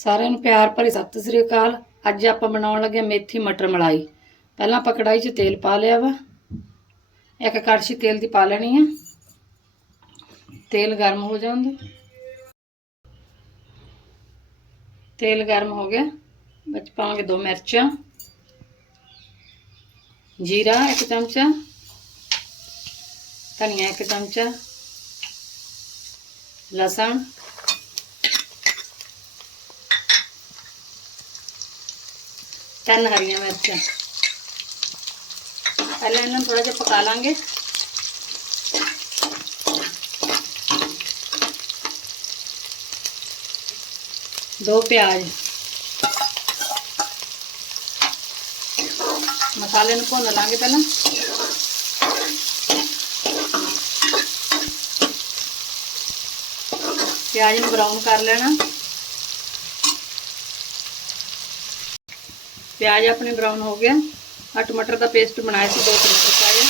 ਸਾਰਿਆਂ ਨੂੰ ਪਿਆਰ ਭਰੀ ਸਤਿ ਸ੍ਰੀ ਅਕਾਲ। ਅੱਜ ਆਪਾਂ ਬਣਾਉਣ ਲੱਗੇ ਮੇਥੀ ਮਟਰ ਮਲਾਈ। ਪਹਿਲਾਂ ਆਪਾਂ ਕੜਾਈ 'ਚ ਤੇਲ ਪਾ ਲਿਆ ਵਾ। ਇੱਕ ਕੜਛੀ ਤੇਲ ਦੀ ਪਾ ਲੈਣੀ ਆ। ਤੇਲ ਗਰਮ ਹੋ ਜਾਂਦਾ ਤੇਲ ਗਰਮ ਹੋ ਗਿਆ। ਵਿੱਚ ਪਾਵਾਂਗੇ ਦੋ ਮਿਰਚਾਂ। ਜੀਰਾ ਇੱਕ ਚਮਚਾ। ਧਨੀਆ ਇੱਕ ਚਮਚਾ। ਲਸਣ। टन हरिया मिर्च। पहले इन्हें थोड़ा जहा पका लेंगे। दो प्याज। मसाले भुन लागे पहला। प्याज में ब्राउन कर लेना। प्याज अपने ब्राउन हो गया। और टमाटर का पेस्ट बनाया से दो तरीके का है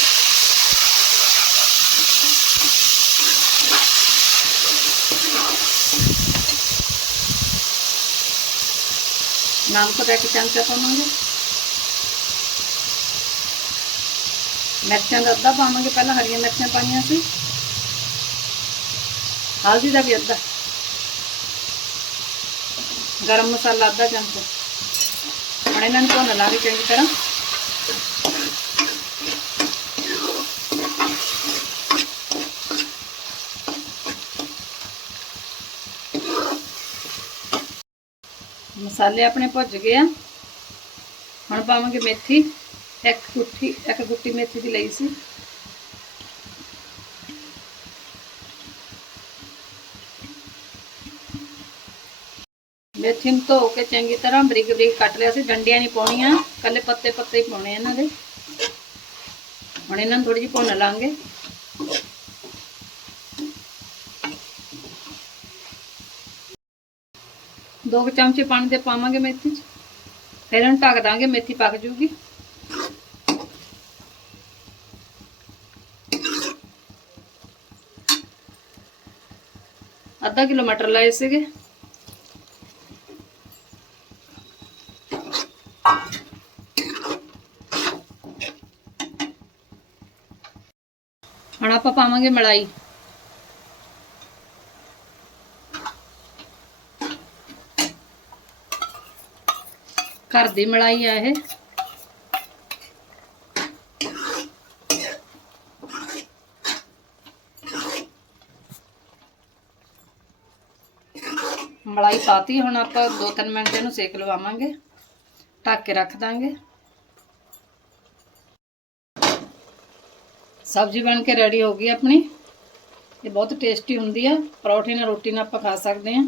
नमक का एक चमचा पावे मिर्चा का अद्धा पावे पहला हरिया मिर्चा पाइया से। हल्दी का भी अद्धा। गरम मसाला अद्धा चमचा ਚਮਚਾ ਹੁਣ ਇਹਨਾਂ ਨੂੰ ਭੁੰਨ ਲਾਂਗੇ ਚੰਗੀ ਤਰ੍ਹਾਂ ਮਸਾਲੇ ਆਪਣੇ ਭੁੱਜ ਗਏ ਆ ਹੁਣ ਪਾਵਾਂਗੇ ਮੇਥੀ ਇੱਕ ਗੁੱਠੀ ਇੱਕ ਗੁੱਟੀ ਮੇਥੀ ਦੀ ਲਈ ਸੀ ਮੇਥੀ ਨੂੰ ਧੋ ਕੇ ਚੰਗੀ ਤਰ੍ਹਾਂ ਬਰੀਕ ਬਰੀਕ ਕੱਟ ਲਿਆ ਸੀ, ਡੰਡੀਆਂ ਨਹੀਂ ਪਾਉਣੀਆਂ ਕੱਲੇ ਪੱਤੇ ਪੱਤੇ ਹੀ ਪਾਉਣੇ ਇਹਨਾਂ ਦੇ। ਹੁਣ ਇਹਨਾਂ ਨੂੰ ਥੋੜੀ ਜਿਹੀ ਭੁੰਨ ਲਾਂਗੇ। ਦੋ ਕੁ ਚਮਚੇ ਪਾਣੀ ਦੇ ਪਾਵਾਂਗੇ ਮੇਥੀ ਚ। ਫਿਰ ਇਹਨੂੰ ਢੱਕ ਦਾਂਗੇ, ਮੇਥੀ ਪੱਕ ਜੂਗੀ। ਅੱਧਾ ਕਿਲੋ ਮਟਰ ਲਾਏ ਸੀਗੇ। ਹੁਣ ਆਪਾਂ ਪਾਵਾਂਗੇ ਮਲਾਈ। ਘਰ ਦੀ ਮਲਾਈ ਆ ਇਹ। ਮਲਾਈ ਪਾਤੀ, ਹੁਣ ਆਪਾਂ 2-3 ਮਿੰਟ ਇਹਨੂੰ ਸੇਕ ਲਵਾਵਾਂਗੇ। ਢੱਕ ਕੇ ਰੱਖ ਦਾਂਗੇ। ਸਬਜ਼ੀ ਬਣ ਕੇ ਰੈਡੀ ਹੋ ਗਈ ਆਪਣੀ। ਇਹ ਬਹੁਤ ਟੇਸਟੀ ਹੁੰਦੀ ਆ। ਪਰੌਠੇ ਨਾਲ ਰੋਟੀ ਨਾਲ ਆਪਾਂ ਖਾ ਸਕਦੇ ਹਾਂ